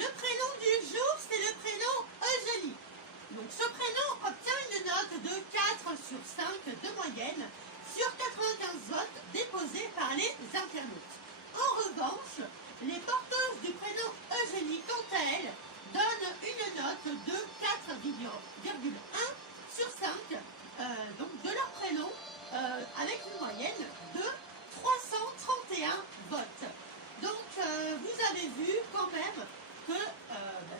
le prénom du jour, c'est le prénom Eugénie. Donc ce prénom obtient une note de 4 sur 5 de moyenne sur 95 votes déposés par les internautes. En revanche, les porteuses du prénom Eugénie, quant à elles, donnent une note de 4,1 sur 5 donc de leur prénom avec une moyenne de 331 votes. Donc vous avez vu quand même que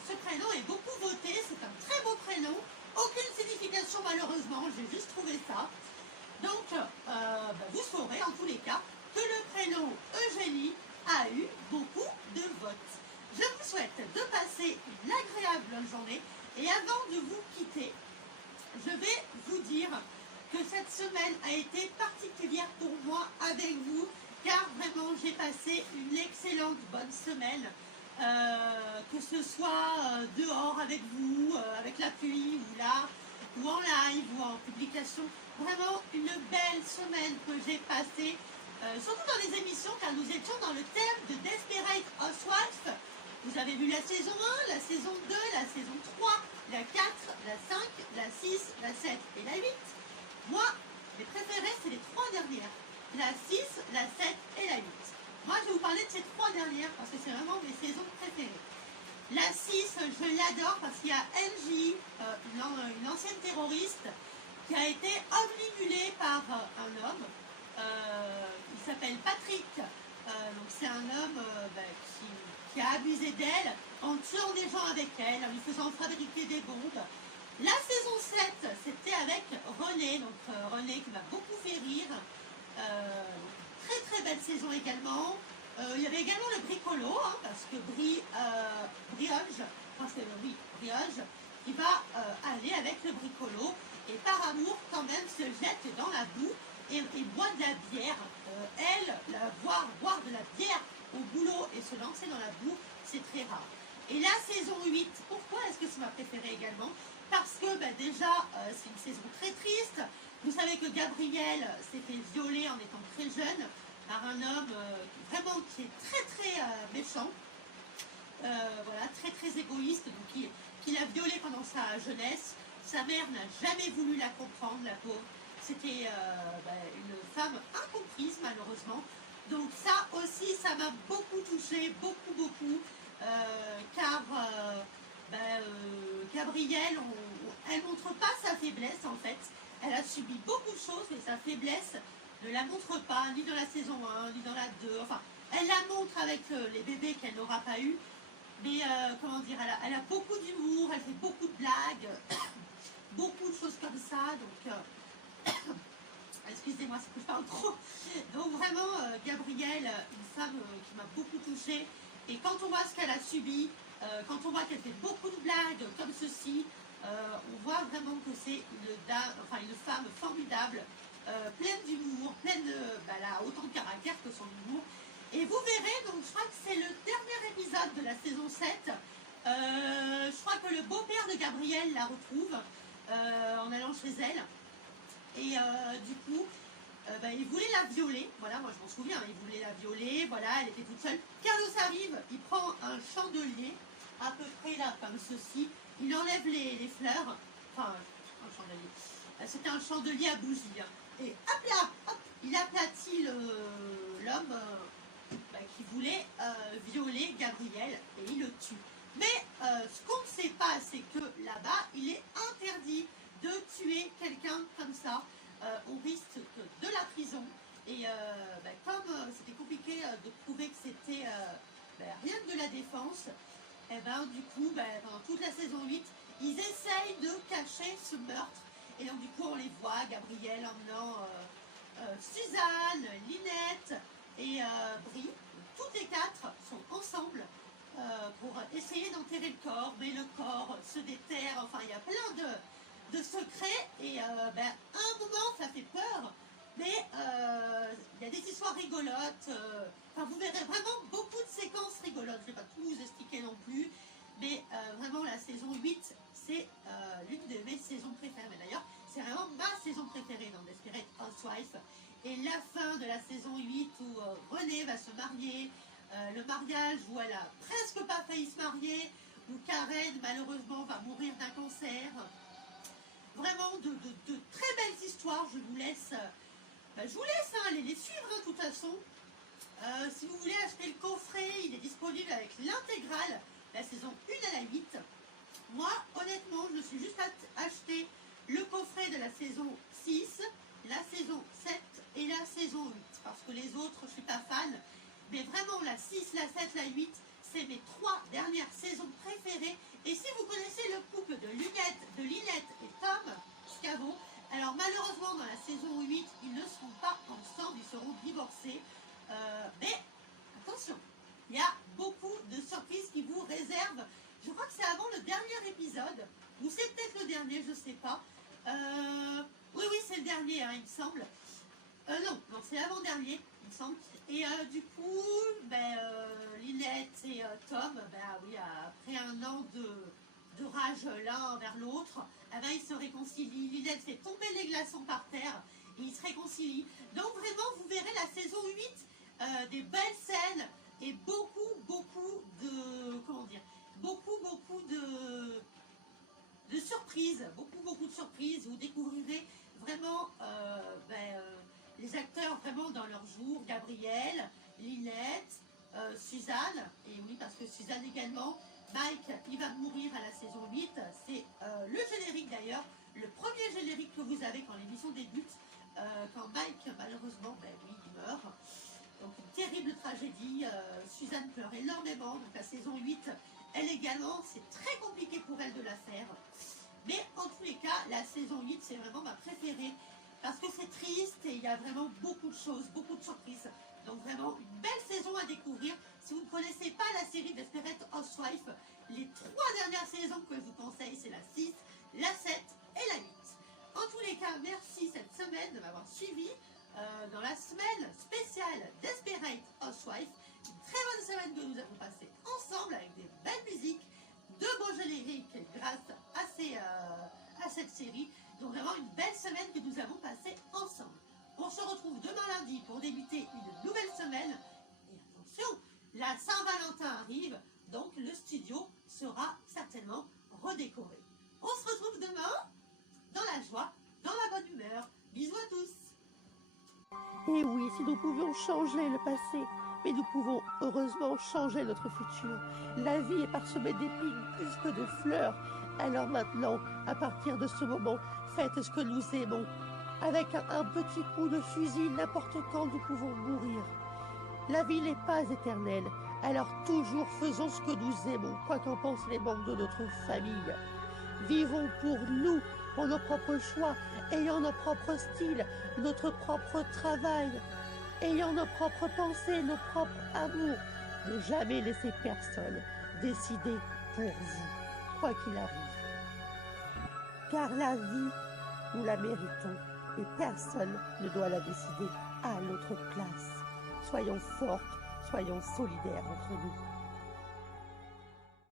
ce prénom est beaucoup voté, c'est un très beau prénom, aucune signification malheureusement, j'ai juste trouvé ça. Donc vous saurez en tous les cas que le prénom Eugénie a eu beaucoup de votes. Je vous souhaite de passer une agréable journée et avant de vous quitter, je vais vous dire que cette semaine a été particulière pour moi avec vous car vraiment j'ai passé une excellente bonne semaine. Que ce soit dehors avec vous, avec la pluie ou là, ou en live ou en publication. Vraiment une belle semaine que j'ai passée, surtout dans les émissions car nous étions dans le thème de Desperate Housewives. Vous avez vu la saison 1, la saison 2, la saison 3, la 4, la 5, la 6, la 7 et la 8. Moi, mes préférées, c'est les 3 dernières. La 6, la 7 et la 8. Moi, je vais vous parler de ces 3 dernières parce que c'est vraiment mes saisons préférées. La 6, je l'adore parce qu'il y a Angie, une ancienne terroriste, qui a été omnibulée par un homme. Il s'appelle Patrick. Donc c'est un homme qui a abusé d'elle en tuant des gens avec elle, en lui faisant fabriquer des bombes. La saison 7, c'était avec René, donc René qui m'a beaucoup fait rire. Très très belle saison également. Il y avait également le bricolo, hein, parce que Brioche, qui va aller avec le bricolo et par amour quand même se jette dans la boue et boit de la bière. Boire de la bière au boulot et se lancer dans la boue, c'est très rare. Et la saison 8, pourquoi est-ce que c'est ma préférée également? Parce que déjà, c'est une saison très triste. Vous savez que Gabriel s'est fait violer en étant très jeune par un homme vraiment qui est très très méchant. Voilà, très très égoïste, donc qui l'a violée pendant sa jeunesse. Sa mère n'a jamais voulu la comprendre, la pauvre. C'était une femme incomprise malheureusement. Donc ça aussi, ça m'a beaucoup touchée, beaucoup, car Gabrielle, elle montre pas sa faiblesse en fait. Elle a subi beaucoup de choses, mais sa faiblesse ne la montre pas, ni dans la saison 1, ni dans la 2. Enfin, elle la montre avec les bébés qu'elle n'aura pas eu. Mais comment dire, elle a beaucoup d'humour, elle fait beaucoup de blagues, beaucoup de choses comme ça. Donc, excusez-moi, c'est que je parle trop. Donc vraiment, Gabrielle, une femme qui m'a beaucoup touchée. Et quand on voit ce qu'elle a subi, quand on voit qu'elle fait beaucoup de blagues comme ceci, on voit vraiment que c'est une femme formidable, pleine d'humour, elle a autant de caractère que son humour. Et vous verrez, donc je crois que c'est le dernier épisode de la saison 7. Je crois que le beau-père de Gabrielle la retrouve en allant chez elle. Et du coup, il voulait la violer. Voilà, moi je m'en souviens, il voulait la violer. Voilà, elle était toute seule. Carlos arrive, il prend un chandelier, à peu près là, comme ceci. Il enlève les fleurs. Enfin, un chandelier. C'était un chandelier à bougie. Hein. Et hop là, hop, il aplatit l'homme qui voulait violer Gabrielle et il le tue. Mais ce qu'on ne sait pas, c'est que là-bas, il est interdit de tuer quelqu'un comme ça. On risque de la prison. Et comme c'était compliqué de prouver que c'était rien que de la défense, et du coup, pendant toute la saison 8, ils essayent de cacher ce meurtre. Et donc du coup, on les voit, Gabrielle emmenant Suzanne, Linette et Brie. Toutes les 4 sont ensemble pour essayer d'enterrer le corps, mais le corps se déterre. Enfin, il y a plein de secrets et à un moment, ça fait peur. Mais il y a des histoires rigolotes. Vous verrez vraiment beaucoup de séquences rigolotes. Je ne vais pas tout vous expliquer non plus. Mais vraiment, la saison 8, c'est l'une de mes saisons préférées. D'ailleurs, c'est vraiment ma saison préférée dans Desperate Housewives. Et la fin de la saison 8 où René va se marier le mariage où elle a presque pas failli se marier, où Karen malheureusement va mourir d'un cancer. Vraiment de très belles histoires. Je vous laisse, aller les suivre de toute façon. Si vous voulez acheter le coffret, il est disponible avec l'intégrale, la saison 1 à la 8. Moi, honnêtement, je me suis juste acheté le coffret de la saison 6, la saison 7 et la saison 8. Parce que les autres, je ne suis pas fan. Mais vraiment, la 6, la 7, la 8, c'est mes 3 dernières saisons préférées. Et si vous connaissez le couple de Lynette et Tom Scavo, alors malheureusement, dans la saison 8, ils ne seront pas ensemble, ils seront divorcés. Mais attention, il y a beaucoup de surprises qui vous réservent. Je crois que c'est avant le dernier épisode, ou c'est peut-être le dernier, je ne sais pas. Oui, c'est le dernier, hein, il me semble. Non, c'est l'avant-dernier, il me semble. Et du coup, Lynette et Tom, oui, après un an de rage l'un vers l'autre, ils se réconcilient. Lynette fait tomber les glaçons par terre et ils se réconcilient. Donc vraiment, vous verrez la saison 8, des belles scènes et beaucoup de surprises, beaucoup de surprises. Vous découvrirez vraiment les acteurs vraiment dans leur jour, Gabriel, Lynette, Suzanne, et oui parce que Suzanne également, Mike, il va mourir à la saison 8, c'est le générique d'ailleurs, le premier générique que vous avez quand l'émission débute, quand Mike malheureusement, il meurt. Donc une terrible tragédie, Suzanne pleure énormément, donc la saison 8, elle également, c'est très compliqué pour elle de la faire. Mais en tous les cas, la saison 8, c'est vraiment ma préférée, parce que c'est triste et il y a vraiment beaucoup de choses, beaucoup de surprises. Donc vraiment, une belle saison à découvrir. Si vous ne connaissez pas la série Desperate Housewives, les 3 dernières saisons que je vous conseille, c'est la 6, la 7 et la 8. En tous les cas, merci cette semaine de m'avoir suivi dans la semaine spéciale Desperate Housewives. Une très bonne semaine que nous avons passée ensemble avec des belles musiques, de beaux génériques grâce à cette série. Donc vraiment une belle semaine que nous avons passée ensemble. On se retrouve demain lundi pour débuter une nouvelle semaine. Et attention, la Saint-Valentin arrive, donc le studio sera certainement redécoré. On se retrouve demain dans la joie, dans la bonne humeur. Bisous à tous. Et oui, si nous pouvions changer le passé, mais nous pouvons heureusement changer notre futur. La vie est parsemée d'épines plus que de fleurs. Alors maintenant, à partir de ce moment, faites ce que nous aimons. Avec un petit coup de fusil, n'importe quand nous pouvons mourir. La vie n'est pas éternelle, alors toujours faisons ce que nous aimons, quoi qu'en pensent les membres de notre famille. Vivons pour nous, pour nos propres choix, ayant nos propres styles, notre propre travail, ayant nos propres pensées, nos propres amours. Ne jamais laisser personne décider pour vous, quoi qu'il arrive. Car la vie, nous la méritons et personne ne doit la décider à notre place. Soyons fortes, soyons solidaires entre nous.